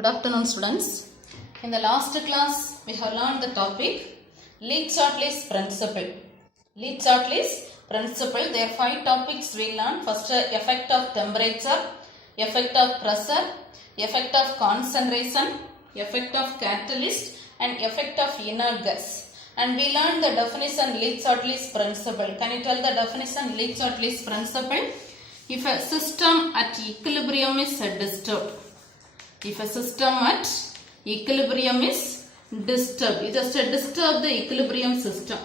Good afternoon, students. In the last class, we have learned the topic least shortlist principle. Least shortlist principle. There are 5 topics we learned. First, effect of temperature, effect of pressure, effect of concentration, effect of catalyst, and effect of inert gas. And we learned the definition least shortlist principle. Can you tell the definition least shortlist principle? If a system at equilibrium is disturbed. If a system at equilibrium is disturbed, you just disturb the equilibrium system.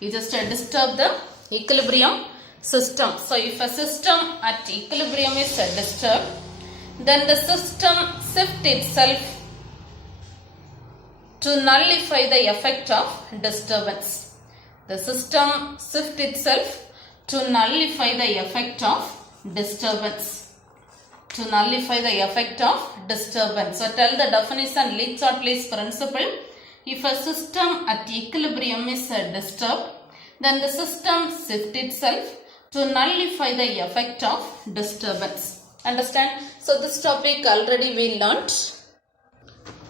You just disturb the equilibrium system. So if a system at equilibrium is disturbed, then the system shifts itself to nullify the effect of disturbance. The system shifts itself to nullify the effect of disturbance. To nullify the effect of disturbance. So tell the definition least shortlist principle. If a system at equilibrium is disturbed, then the system shifts itself to nullify the effect of disturbance. Understand? So this topic already we learnt.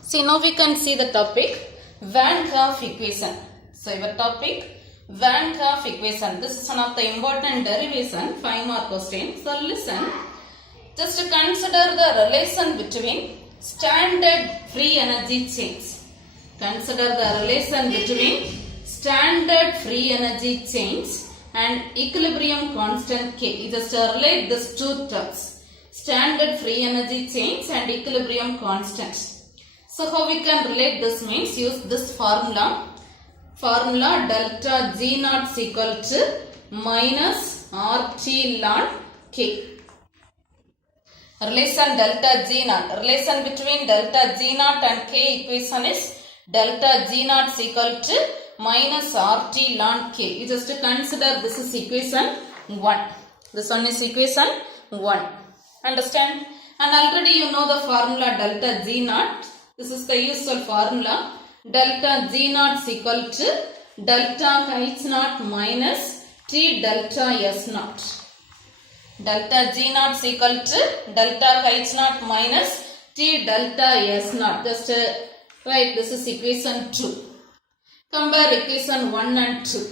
See, now we can see the topic Van Hoff equation. So your topic Van Hoff equation. This is one of the important derivation 5 mark question. So listen. Just consider the relation between standard free energy change. Consider the relation between standard free energy change and equilibrium constant K. You just relate these two terms. Standard free energy change and equilibrium constant. So how we can relate this means use this formula. Formula delta G naught is equal to minus RT ln K. Relation delta G naught. Relation between delta G naught and K equation is delta G naught is equal to minus RT ln K. You just consider this is equation 1. This one is equation 1. Understand? And already you know the formula delta G naught. This is the usual formula. Delta G naught is equal to delta H naught minus T delta S naught. Delta G naught is equal to delta H naught minus T delta S naught. Just write this is equation 2. Compare equation 1 and 2.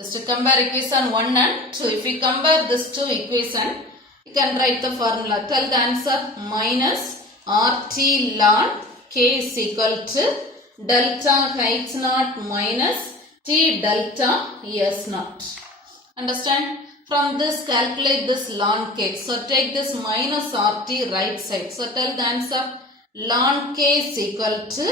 Just compare equation 1 and 2. If we compare this two equation, you can write the formula. Tell the answer minus RT ln K is equal to delta H naught minus T delta S naught. Understand? From this calculate this ln K. So take this minus RT right side. So tell the answer ln K is equal to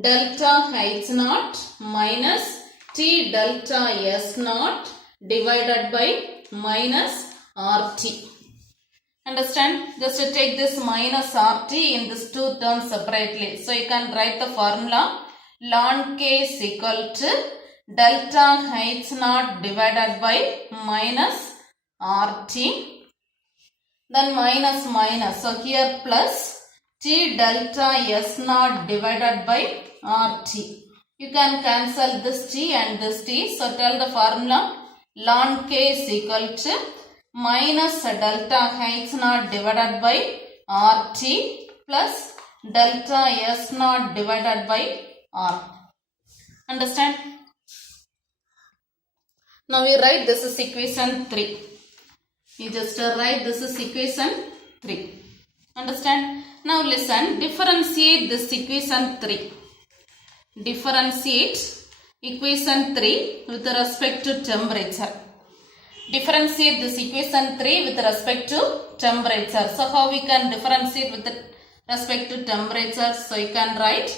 delta H naught minus T delta S naught divided by minus RT. Understand? Just to take this minus RT in these two terms separately. So you can write the formula ln K is equal to delta H naught divided by minus RT. Then minus minus. So here plus T delta S naught divided by RT. You can cancel this T and this T. So tell the formula ln K is equal to minus delta H naught divided by RT plus delta S naught divided by R. Understand? Now we write this is equation 3. You just write this is equation 3. Understand? Now listen, differentiate this equation 3. Differentiate equation 3 with respect to temperature. Differentiate this equation 3 with respect to temperature. So how we can differentiate with respect to temperature? So you can write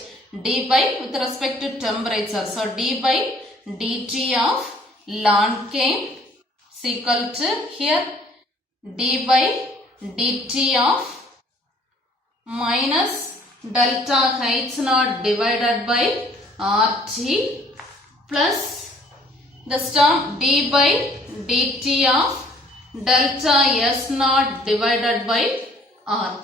d by with respect to temperature. So d by dt of ln K is equal to here d by dt of minus delta H naught divided by RT plus this term d by dt of delta S naught divided by R.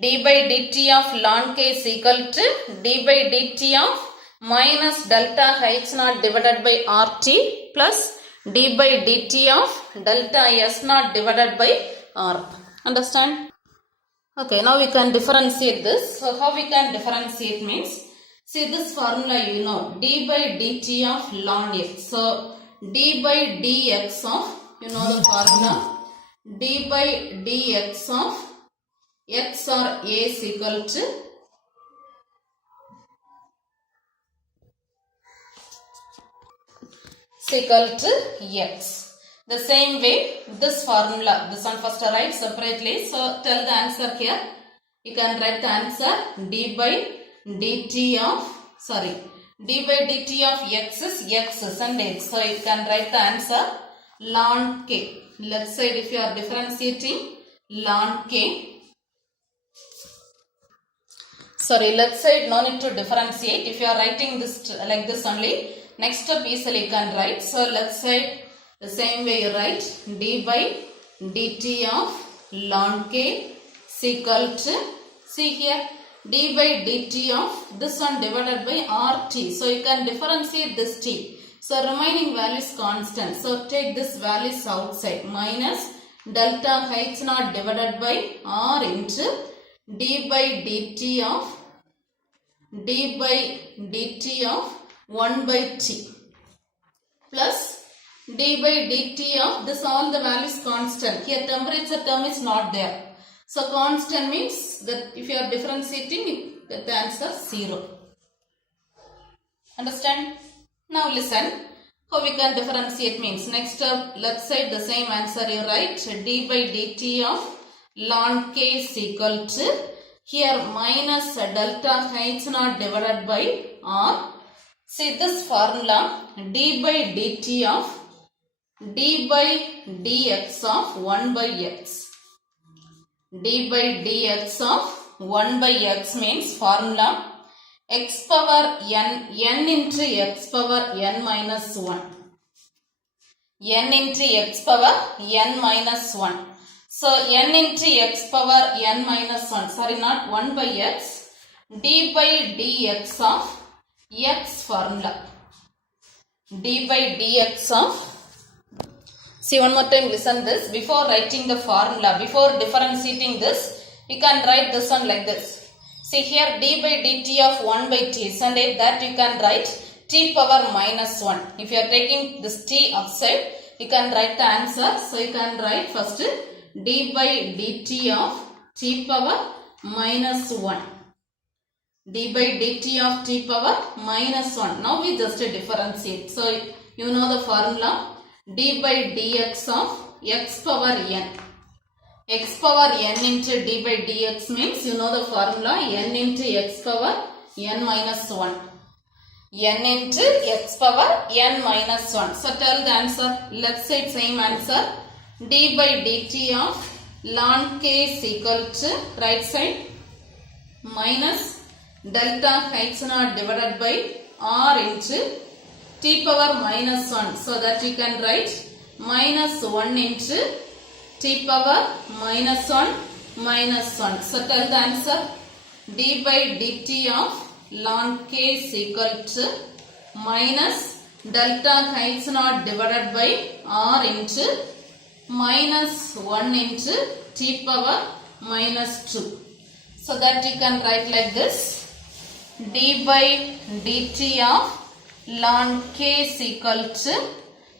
d by dt of ln K is equal to d by dt of minus delta H naught divided by RT plus d by dt of delta S naught divided by R. Understand? Okay, now we can differentiate this. So how we can differentiate means, see this formula you know, d by dt of ln x. So d by dx of, you know the formula, d by dx of x or a is equal to x. The same way, this formula, this one first write separately. So tell the answer here. You can write the answer d by dt of, d by dt of x is x, isn't it? So you can write the answer ln k. Let's say if you are differentiating ln k. Let's say no need to differentiate. If you are writing this like this only, next step easily you can write. So let's say the same way you write d by dt of ln k is equal to, see here, d by dt of this one divided by rt. So you can differentiate this t. So remaining value is constant. So take this values outside, minus delta h naught divided by r into d by dt of 1 by t plus d by dt of this, all the values constant. Here temperature term is not there. So constant means that if you are differentiating, you get the answer 0. Understand? Now listen, how we can differentiate means, next step, let's say the same answer you write, d by dt of ln k is equal to, here minus delta h naught divided by r. See this formula, d by dt of d by dx of 1 by x. d by dx of 1 by x means formula x power n into x power n minus 1. n into x power n minus 1. So n into x power n minus 1, not 1 by x, d by dx of x formula. d by dx of, see one more time, listen this, before writing the formula, before differentiating this, you can write this one like this. See here d by dt of 1 by t, isn't it? That you can write t power minus 1. If you are taking this t outside, you can write the answer. So you can write first d by dt of t power minus 1. d by dt of t power minus 1. Now we just differentiate. So you know the formula, d by dx of x power n. x power n into d by dx means, you know the formula, n into x power n minus 1. n into x power n minus 1. So tell the answer. Let's say same answer, d by dt of ln k is equal to, right side, minus delta h naught divided by r into t power minus 1. So that you can write minus 1 into t power minus 1 minus 1. So tell the answer, d by dt of ln k is equal to minus delta h naught divided by r into minus 1 into t power minus 2. So that you can write like this, d by dt of ln k is equal to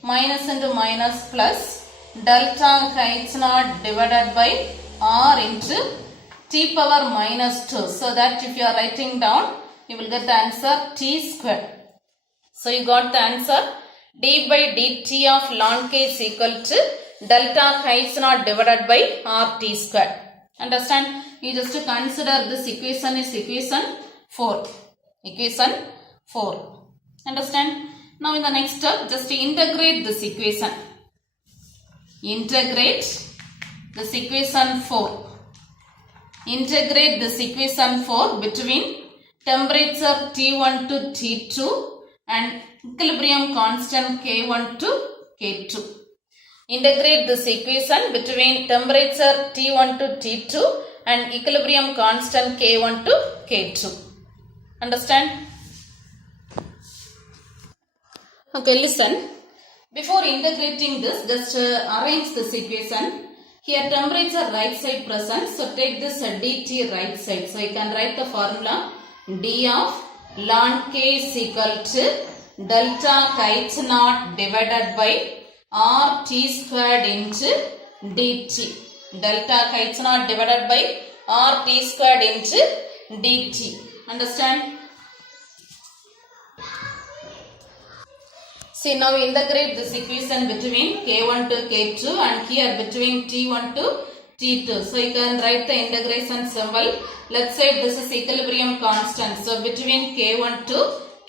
minus into minus plus delta h naught divided by r into t power minus 2. So that if you are writing down, you will get the answer t square. So you got the answer, d by dt of ln k is equal to delta h naught divided by r t square. Understand? You just consider this equation is equation 4. Equation 4. Understand? Now in the next step, just integrate this equation. Integrate this equation 4. Integrate this equation 4 between temperature T1 to T2 and equilibrium constant K1 to K2. Integrate this equation between temperature T1 to T2 and equilibrium constant K1 to K2. Understand? Okay, listen. Before integrating this, just arrange this equation. Here temperature right side present. So take this dt right side. So you can write the formula d of ln k is equal to delta h naught divided by r t squared into dt. Delta h naught divided by r t squared into dt. Understand? See, now integrate this equation between k1 to k2 and here between t1 to t2. So you can write the integration symbol. Let's say this is equilibrium constant. So between k1 to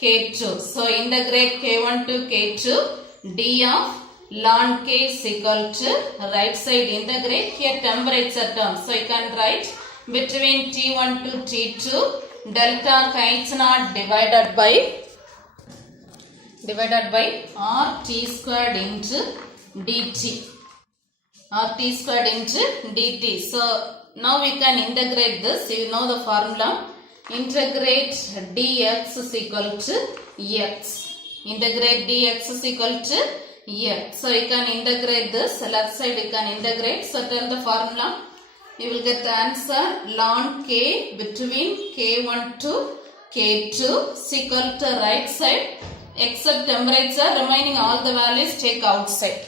k2. So integrate k1 to k2 d of ln k is equal to right side integrate here temperature term. So you can write between t1 to t2 delta h naught divided by rt squared into dt. rt squared into dt. So now we can integrate this. You know the formula. Integrate dx is equal to x. Integrate dx is equal to x. So you can integrate this. Left side you can integrate. So tell the formula. You will get the answer ln k between k1 to k2 is equal to right side except temperature, remaining all the values take outside.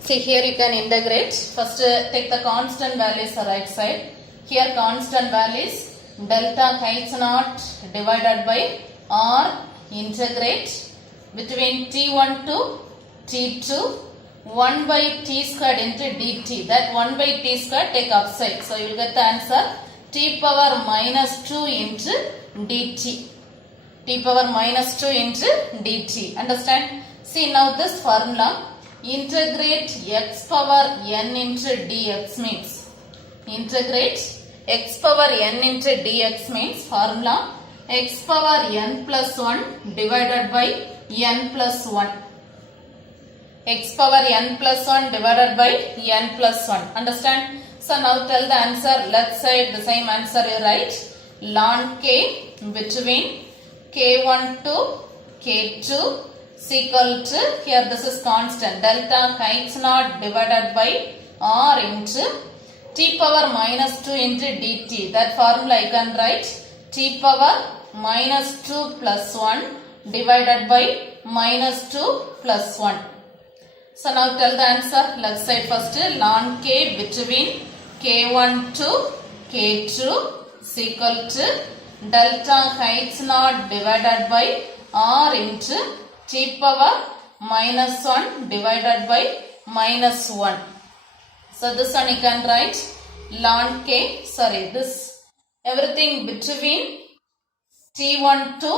See, here you can integrate. First take the constant values right side. Here constant values delta h naught divided by r integrate between t1 to t2 1 by t squared into dt. That 1 by t squared take outside. So you will get the answer t power minus 2 into dt. T power minus 2 into dt. Understand? See, now this formula integrate x power n into dx means x power n into dx means formula x power n plus 1 divided by n plus 1. X power n plus 1 divided by n plus 1. Understand? So now tell the answer. Let's say the same answer you write ln k between k1 to k2 is equal to, here this is constant, delta h naught divided by r into t power minus 2 into dt. That formula you can write t power minus 2 plus 1 divided by minus 2 plus 1. So now tell the answer. Left side first ln k between k1 to k2 is equal to delta h naught divided by r into t power minus 1 divided by minus 1. So this one you can write ln k, this everything between t1 to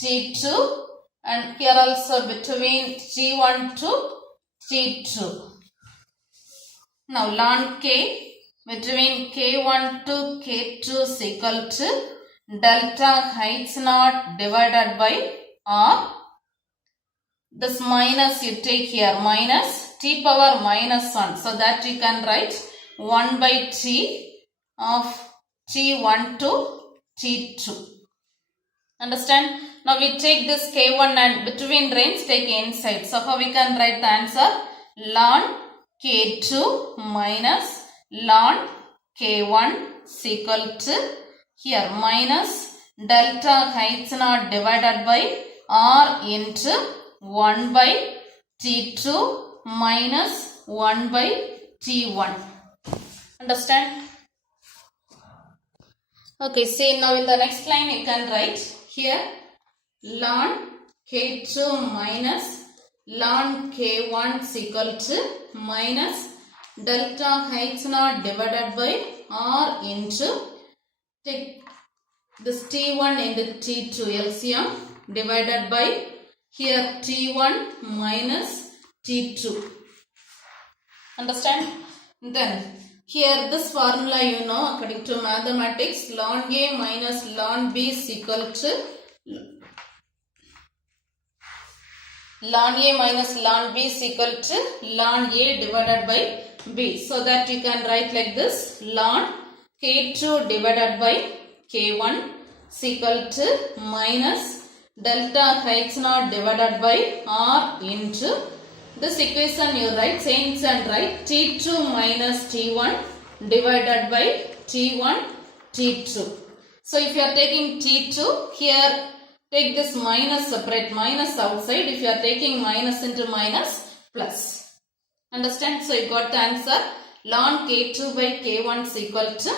t2 and here also between t1 to t2. Now ln k between k1 to k2 is equal to delta h naught divided by r. This minus you take here, minus t power minus 1. So that you can write 1 by t of t1 to t2. Understand? Now we take this k1 and between range take inside. So how we can write the answer? Ln k2 minus ln k1 is equal to here minus delta h naught divided by r into 1 by t2 minus 1 by t1. Understand? Okay, see now in the next line you can write here ln k2 minus ln k1 is equal to minus delta h naught divided by r into, take this t1 into t2 LCM divided by here t1 minus t2. Understand? Then here this formula you know according to mathematics ln a minus ln b is equal to ln a minus ln b is equal to ln a divided by b. So that you can write like this ln k2 divided by k1 is equal to minus delta h naught divided by r into This equation you write, change and write T2 minus T1 divided by T1 T2. So if you are taking T2, here take this minus separate, minus outside. If you are taking minus into minus, plus. Understand? So you got the answer. Ln K2 by K1 is equal to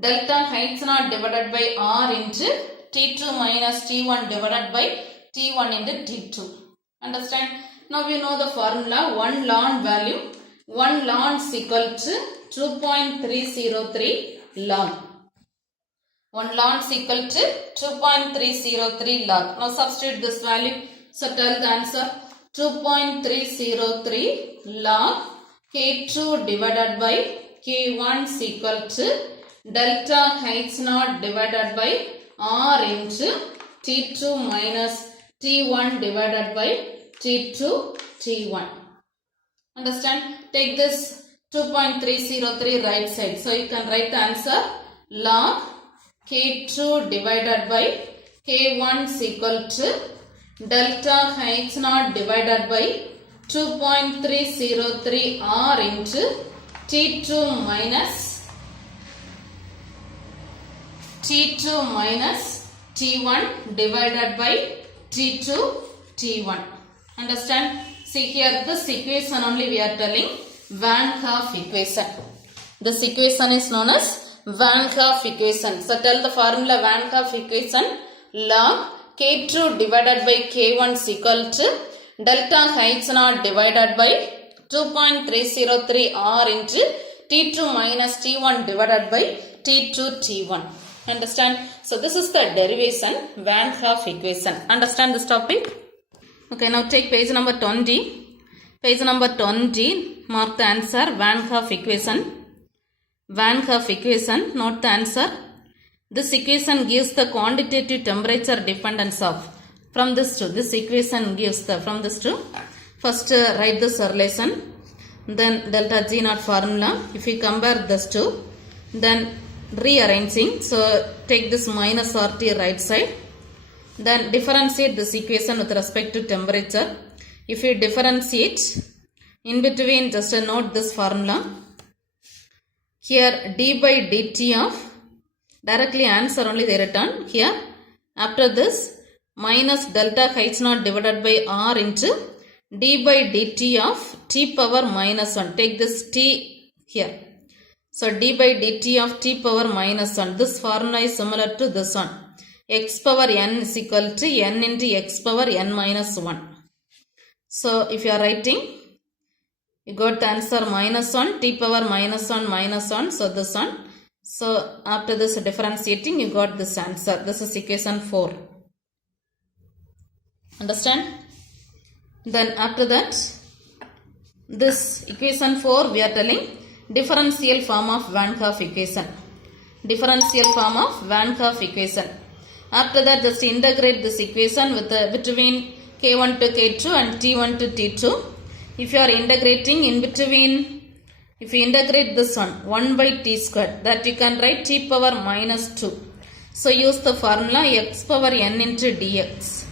delta H naught divided by R into T2 minus T1 divided by T1 into T2. Understand? Now you know the formula. 1 ln value. 1 ln is equal to 2.303 ln. 1 ln is equal to 2.303 log. Now substitute this value. So tell the answer. 2.303 log K2 divided by K1 is equal to delta H naught divided by R into T2 minus T1 divided by T2 T1. Understand? Take this 2.303 right side. So you can write the answer. Log K2 divided by K1 is equal to delta H naught divided by 2.303 R into T2 minus T1 divided by T2 T1. Understand? See here, this equation only we are telling Van Hoff equation. This equation is known as Van Hoff equation. So tell the formula Van Hoff equation. Log K2 divided by K1 is equal to delta H naught divided by 2.303 R into T2 minus T1 divided by T2 T1. Understand? So this is the derivation Van Hoff equation. Understand this topic? Okay, now take page number 20. Page number 20, mark the answer. Van Hoff equation. Van Hoff equation, note the answer. This equation gives the quantitative temperature dependence of, from this to, this equation gives the, from this to, first write this relation, then delta G naught formula. If you compare this to, then rearranging, so take this minus RT right side, then differentiate this equation with respect to temperature. If you differentiate, in between just note this formula. Here d by dt of, directly answer only they return. Here after this minus delta H naught divided by R into d by dt of t power minus 1. Take this t here. So d by dt of t power minus 1. This formula is similar to this one. X power n is equal to n into x power n minus 1. So if you are writing, you got the answer minus 1, t power minus 1 minus 1. So this one. So after this differentiating, you got this answer. This is equation 4. Understand? Then after that, this equation 4 we are telling differential form of Van Hoff equation. Differential form of Van Hoff equation. After that, just integrate this equation with between K1 to K2 and T1 to T2. If you are integrating in between, if you integrate this one, 1 by t square, that you can write t power minus 2. So use the formula x power n into dx.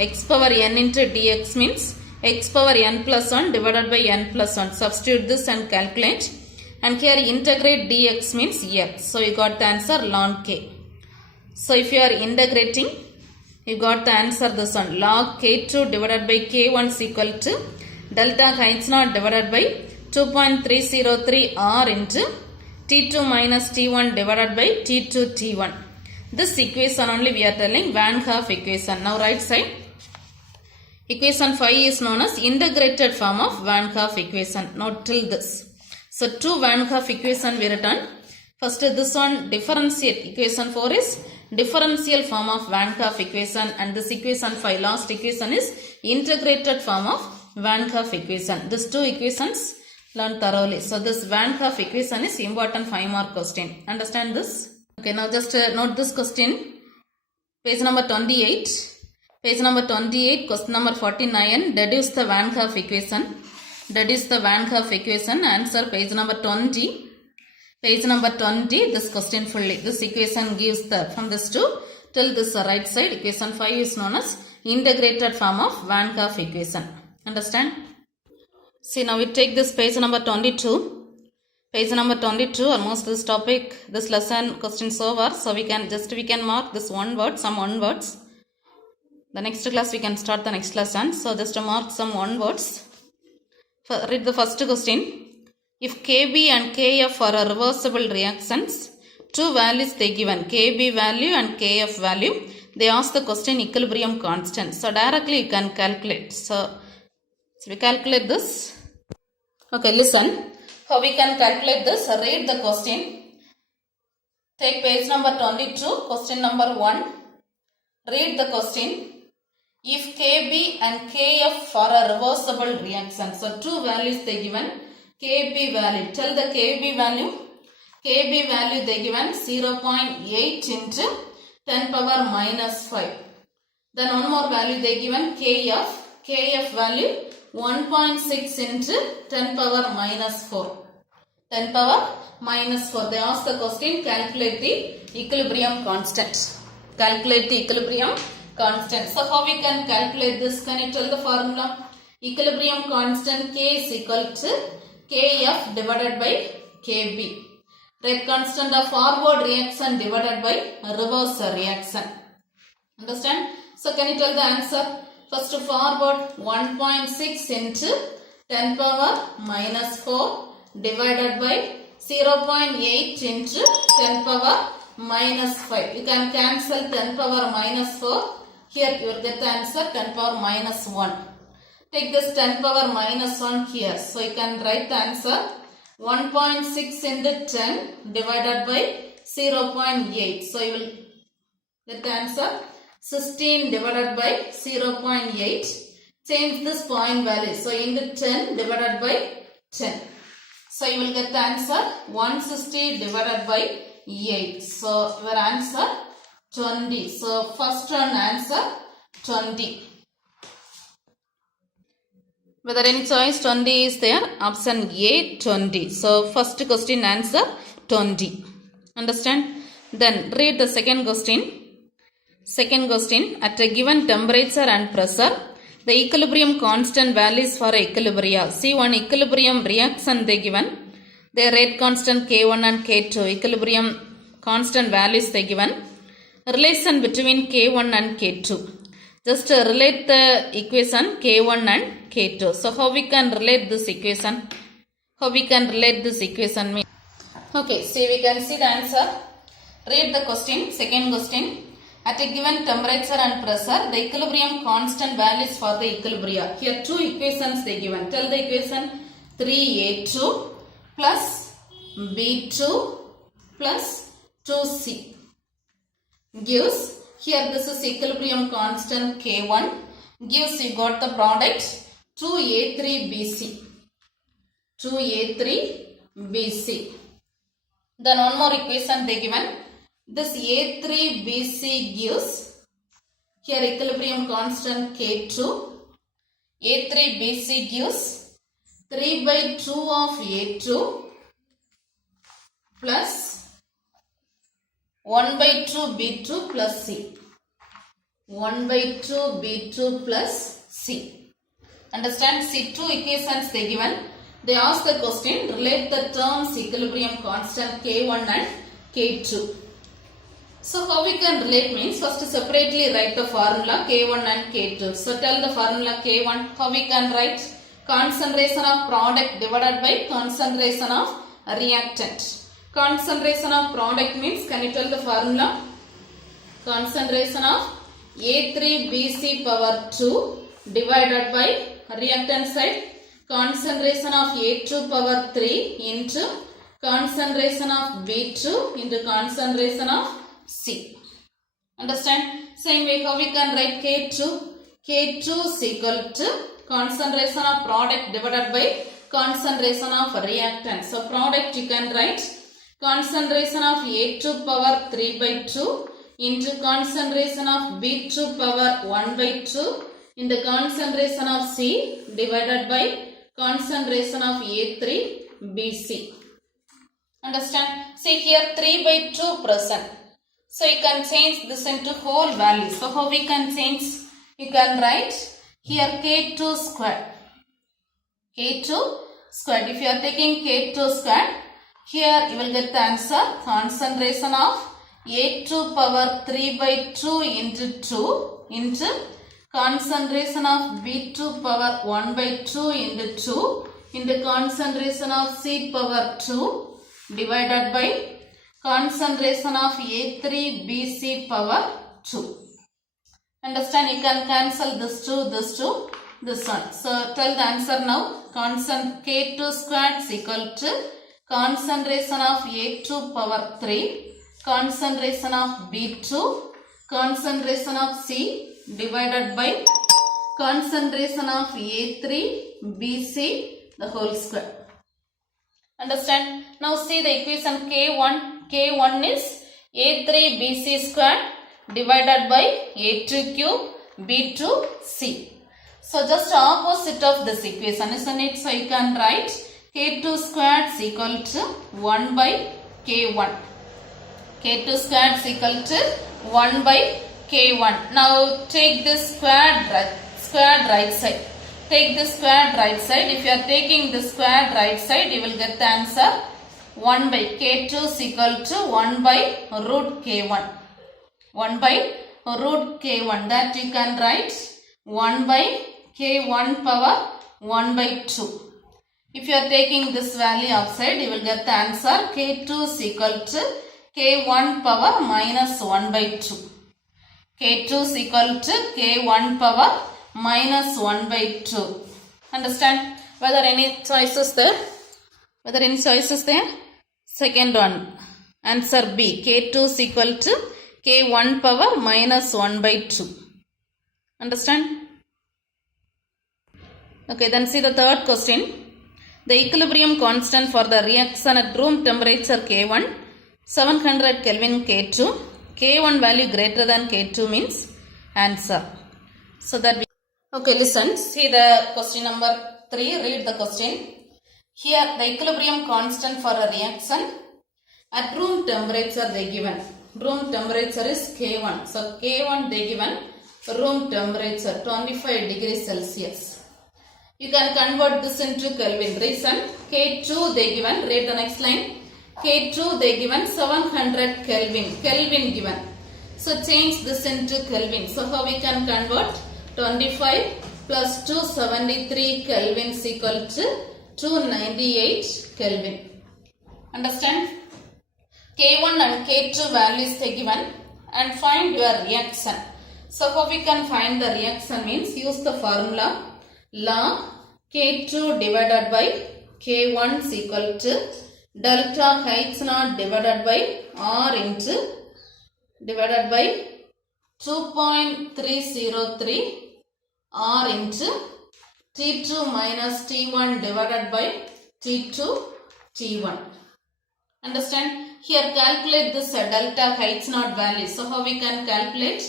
X power n into dx means x power n plus 1 divided by n plus 1. Substitute this and calculate. And here integrate dx means x. So you got the answer ln k. So if you are integrating, you got the answer this one. Log k2 divided by k1 is equal to delta H naught divided by 2.303 R into T2 minus T1 divided by T2 T1. This equation only we are telling Van Hoff equation. Now right side, equation 5 is known as integrated form of Van Hoff equation. Now till this. So two Van Hoff equation we written. First this one differentiate. Equation 4 is differential form of Van Hoff equation, and this equation 5 last equation is integrated form of Van Hoff equation. These two equations learn thoroughly. So this Van Hoff equation is important 5 mark question. Understand this? Okay, now just note this question. Page number 28. Page number 28, question number 49. Deduce the Van Hoff equation. Deduce the Van Hoff equation. Answer page number 20. Page number 20, this question fully. This equation gives the, from this to till this right side, equation 5 is known as integrated form of Van Hoff equation. Understand? See, now we take this page number 22. Page number 22, almost this topic, this lesson questions over. So we can mark this one word, some one words. The next class we can start the next lesson. So just to mark some one words. Read the first question. If KB and KF are a reversible reactions, two values they given, KB value and KF value. They ask the question equilibrium constant. So directly you can calculate. So we calculate this. Okay, listen. How we can calculate this? Read the question. Take page number 22, question number 1. Read the question. If KB and KF are a reversible reaction, so two values they given, KB value, tell the KB value. KB value they given 0.8 into 10 power minus 5. Then one more value they given KF. KF value 1.6 into 10 power minus 4. 10 power minus 4. They ask the question, calculate the equilibrium constant. Calculate the equilibrium constant. So how we can calculate this? Can you tell the formula? Equilibrium constant K is equal to KF divided by KB. Rate constant of forward reaction divided by reverse reaction. Understand? So can you tell the answer? First forward 1.6 into 10 power minus 4 divided by 0.8 into 10 power minus 5. You can cancel 10 power minus 4. Here you will get the answer 10 power minus 1. Take this 10 power minus 1 here. So you can write the answer 1.6 into 10 divided by 0.8. So you will get the answer 16 divided by 0.8. Change this point value. So into 10 divided by 10. So you will get the answer 160 divided by 8. So your answer 20. So first one answer 20. Whether any choice 20 is there? Option A 20. So first question answer 20. Understand? Then read the second question. Second question. At a given temperature and pressure, the equilibrium constant values for equilibria. See one equilibrium reaction they given. The rate constant K1 and K2. Equilibrium constant values they given. Relation between K1 and K2. Just relate the equation K1 and K2. So how we can relate this equation? How we can relate this equation? Okay, see we can see the answer. Read the question, second question. At a given temperature and pressure, the equilibrium constant values for the equilibria. Here two equations they given. Tell the equation 3A2 plus B2 plus 2C gives, here this is equilibrium constant K1, gives you got the product 2A3BC. 2A3BC. Then one more equation they given. This A3BC gives, here equilibrium constant K2. A3BC gives 3 by 2 of A2 plus 1 by 2 B2 plus C. 1 by 2 B2 plus C. Understand? See two equations they given. They ask the question, relate the terms equilibrium constant K1 and K2. So how we can relate means, first separately write the formula K1 and K2. So tell the formula K1, how we can write? Concentration of product divided by concentration of reactant. Concentration of product means, can you tell the formula? Concentration of A3BC power 2 divided by reactant side concentration of A2 power 3 into concentration of B2 into concentration of C. Understand? Same way how we can write K2. K2 is equal to concentration of product divided by concentration of reactant. So product you can write concentration of A2 power 3 by 2 into concentration of B2 power 1 by 2 into concentration of C divided by concentration of A3BC. Understand? See here 3 by 2 present. So you can change this into whole value. So how we can change? You can write here K2 square. K2 squared. If you are taking K2 squared, here you will get the answer concentration of A2 power 3 by 2 into 2 into concentration of B2 power 1 by 2 into 2 into concentration of C power 2 divided by concentration of A3 BC power 2. Understand? You can cancel this 2, this one. So tell the answer now. K2 squared is equal to concentration of A2 power 3, concentration of B2, concentration of C divided by concentration of A3 BC the whole square. Understand? Now see the equation K1. K1 is A3 BC squared divided by A2 cube B2 C. So just opposite of this equation, isn't it? So you can write K2 squared is equal to 1 by K1. K2 squared is equal to 1 by K1. Now take this squared right side. Take this squared right side. If you are taking the squared right side, you will get the answer 1 by K2 is equal to 1 by root K1. 1 by root K1. That you can write 1 by K1 power 1 by 2. If you are taking this value outside, you will get the answer K2 is equal to K1 power minus 1 by 2. K2 is equal to K1 power minus 1 by 2. Understand? Whether any choices there? Whether any choices there? Second one. Answer B. K2 is equal to K1 power minus 1 by 2. Understand? Okay, then see the third question. The equilibrium constant for the reaction at room temperature K1, 700 Kelvin K2, K1 value greater than K2 means answer. So that we... Okay, listen. See the question number 3. Read the question. Here the equilibrium constant for a reaction at room temperature they given. Room temperature is K1. So K1 they given room temperature 25 degrees Celsius. You can convert this into Kelvin. Reason K2 they given. Read the next line. K2 they given 700 Kelvin. Kelvin given. So change this into Kelvin. So how we can convert 25 plus 273 Kelvin is equal to 298 Kelvin. Understand? K1 and K2 values they given and find your reaction. So how we can find the reaction means use the formula log K2 divided by K1 is equal to delta H naught divided by R into divided by 2.303 R into T2 minus T1 divided by T2 T1. Understand? Here calculate this delta H naught value. So how we can calculate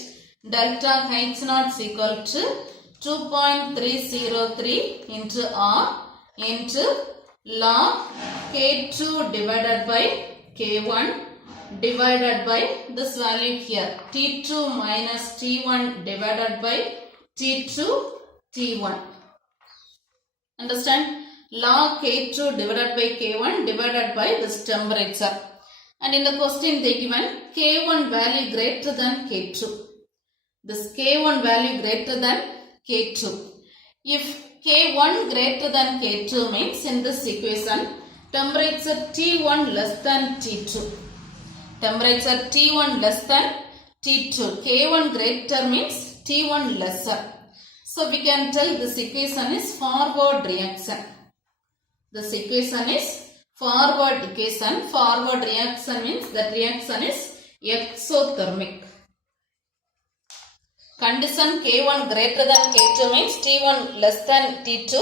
delta H naught is equal to 2.303 into R into log K2 divided by K1 divided by this value here T2 minus T1 divided by T2 T1. Understand? Log K2 divided by K1 divided by this temperature. And in the question they given K1 value greater than K2. This K1 value greater than K2. If K1 greater than K2 means in this equation temperature T1 less than T2. Temperature T1 less than T2. K1 greater means T1 lesser. So we can tell this equation is forward reaction. This equation is forward equation. Forward reaction means that reaction is exothermic. Condition K1 greater than K2 means T1 less than T2.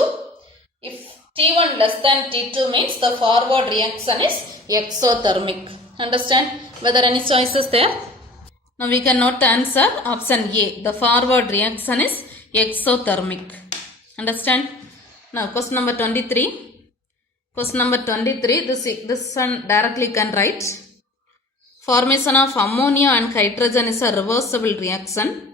If T1 less than T2 means the forward reaction is exothermic. Understand? Whether any choices there? Now we can note the answer option A. The forward reaction is exothermic. Understand? Now question number 23. Question number 23. This one directly can write. Formation of ammonia and hydrogen is a reversible reaction.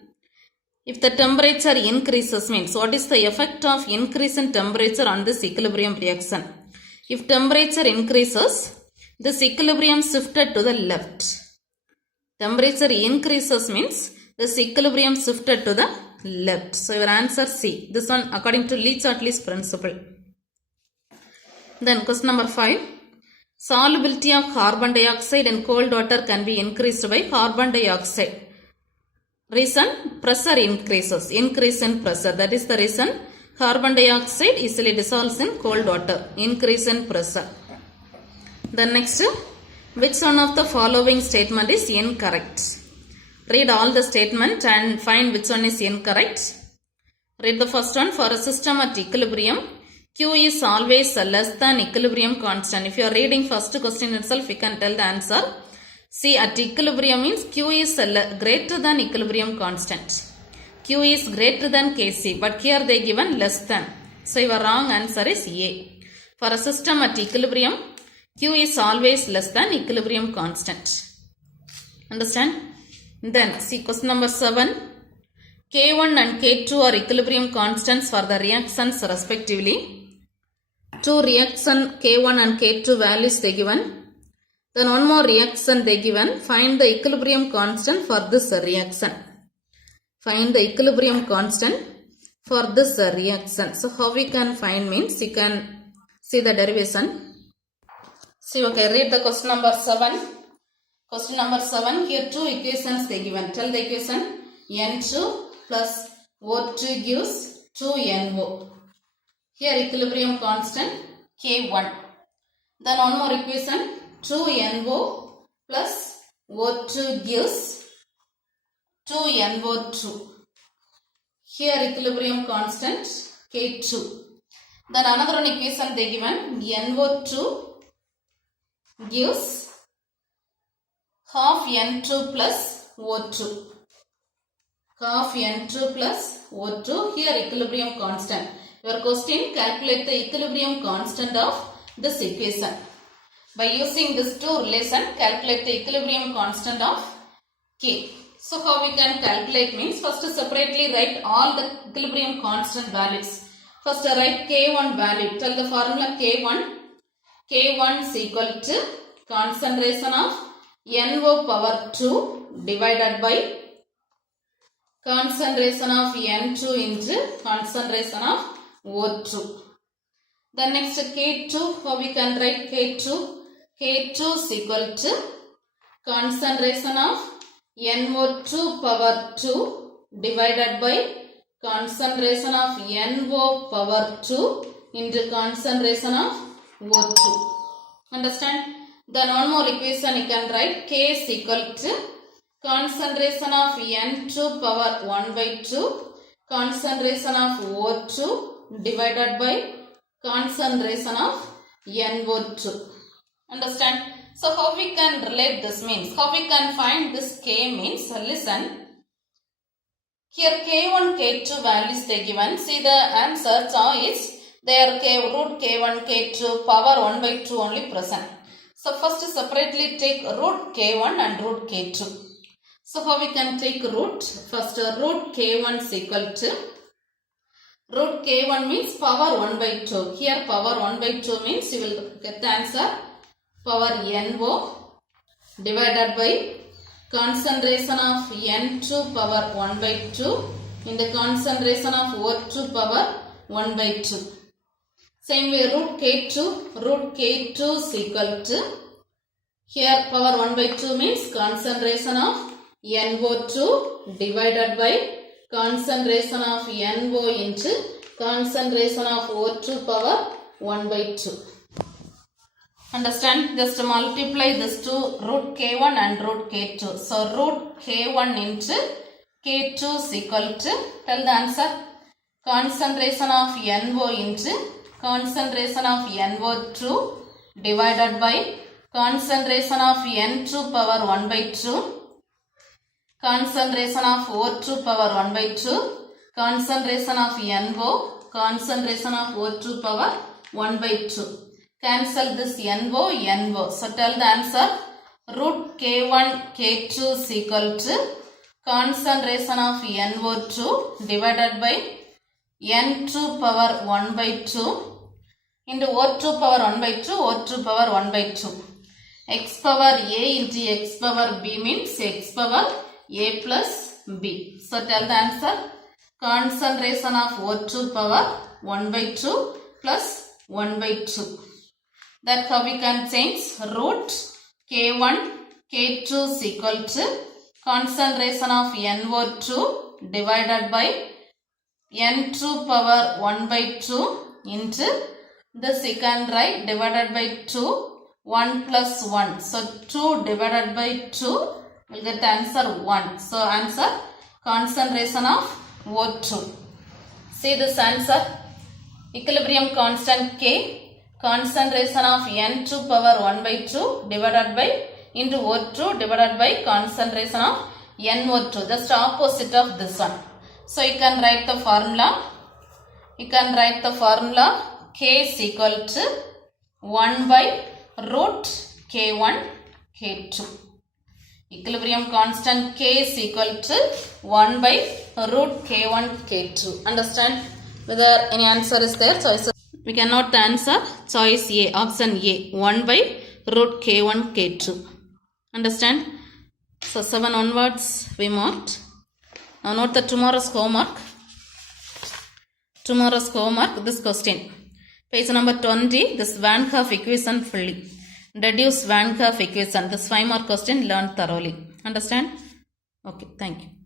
If the temperature increases means what is the effect of increase in temperature on this equilibrium reaction? If temperature increases, this equilibrium shifted to the left. Temperature increases means this equilibrium shifted to the left. So your answer C. This one according to Lee-Chartley's principle. Then question number 5. Solubility of carbon dioxide in cold water can be increased by carbon dioxide. Reason? Pressure increases. Increase in pressure. That is the reason carbon dioxide easily dissolves in cold water. Increase in pressure. Then next, which one of the following statement is incorrect? Read all the statement and find which one is incorrect. Read the first one. For a system at equilibrium, Q is always less than equilibrium constant. If you are reading first question itself, you can tell the answer. See, at equilibrium means Q is greater than equilibrium constant. Q is greater than Kc, but here they given less than. So your wrong answer is A. For a system at equilibrium, Q is always less than equilibrium constant. Understand? Then see question number 7. K1 and K2 are equilibrium constants for the reactions respectively. Two reaction K1 and K2 values they given. Then one more reaction they given. Find the equilibrium constant for this reaction. Find the equilibrium constant for this reaction. So how we can find means you can see the derivation. See, okay, read the question number 7. Question number 7. Here two equations they given. Tell the equation. N2 plus O2 gives 2NO. Here equilibrium constant K1. Then one more equation. 2NO plus O2 gives 2NO2. Here equilibrium constant K2. Then another one equation they given. NO2 gives half N2 plus O2. Half N2 plus O2. Here equilibrium constant. Your question, calculate the equilibrium constant of this equation. By using this two relation, calculate the equilibrium constant of K. So how we can calculate means, first separately write all the equilibrium constant values. First write K1 value. Tell the formula K1. K1 is equal to concentration of NO power 2 divided by concentration of N2 into concentration of O2. Then next K2, how we can write K2? K2 is equal to concentration of NO2 power 2 divided by concentration of NO power 2 into concentration of O2. Understand? Then one more equation you can write. K is equal to concentration of N2 power 1 by 2 concentration of O2 divided by concentration of NO2. Understand? So how we can relate this means, how we can find this K means, listen. Here K1, K2 values they given. See the answer choice. There root K1, K2 power 1 by 2 only present. So first separately take root K1 and root K2. So how we can take root? First root K1 is equal to root K1 means power 1 by 2. Here power 1 by 2 means you will get the answer power NO divided by concentration of N2 power 1 by 2 into concentration of O2 power 1 by 2. Same way root K2 is equal to, here power 1 by 2 means concentration of NO2 divided by concentration of NO into concentration of O2 power 1 by 2. Understand? Just multiply this to root K1 and root K2. So root K1 into K2 is equal to, tell the answer, concentration of NO into concentration of NO2 divided by concentration of N2 power 1 by 2 concentration of O2 power 1 by 2 concentration of NO concentration of O2 power 1 by 2. Cancel this NO. So tell the answer, root K1 K2 is equal to concentration of NO2 divided by N2 power 1 by 2 into O2 power 1 by 2, O2 power 1 by 2. X power A into X power B means X power A plus B. So tell the answer. Concentration of O2 power 1 by 2 plus 1 by 2. That how we can change root K1 K2 is equal to concentration of NO2 divided by N2 power 1 by 2 into the second right divided by 2, 1 plus 1. So 2 divided by 2 will get the answer 1. So answer concentration of O2. See this answer. Equilibrium constant K, concentration of N2 power 1 by 2 divided by into O2 divided by concentration of NO2. Just opposite of this one. So you can write the formula. K is equal to 1 by root K1 K2. Equilibrium constant K is equal to 1 by root K1 K2. Understand? Whether any answer is there? Choices. We cannot answer choice A, option A, 1 by root K1 K2. Understand? So 7 onwards we marked. Now note the tomorrow's homework. This question. Page number 20, this Van Hoff equation fully. Deduce Van Hoff equation. This 5 mark question learned thoroughly. Understand? Okay, thank you.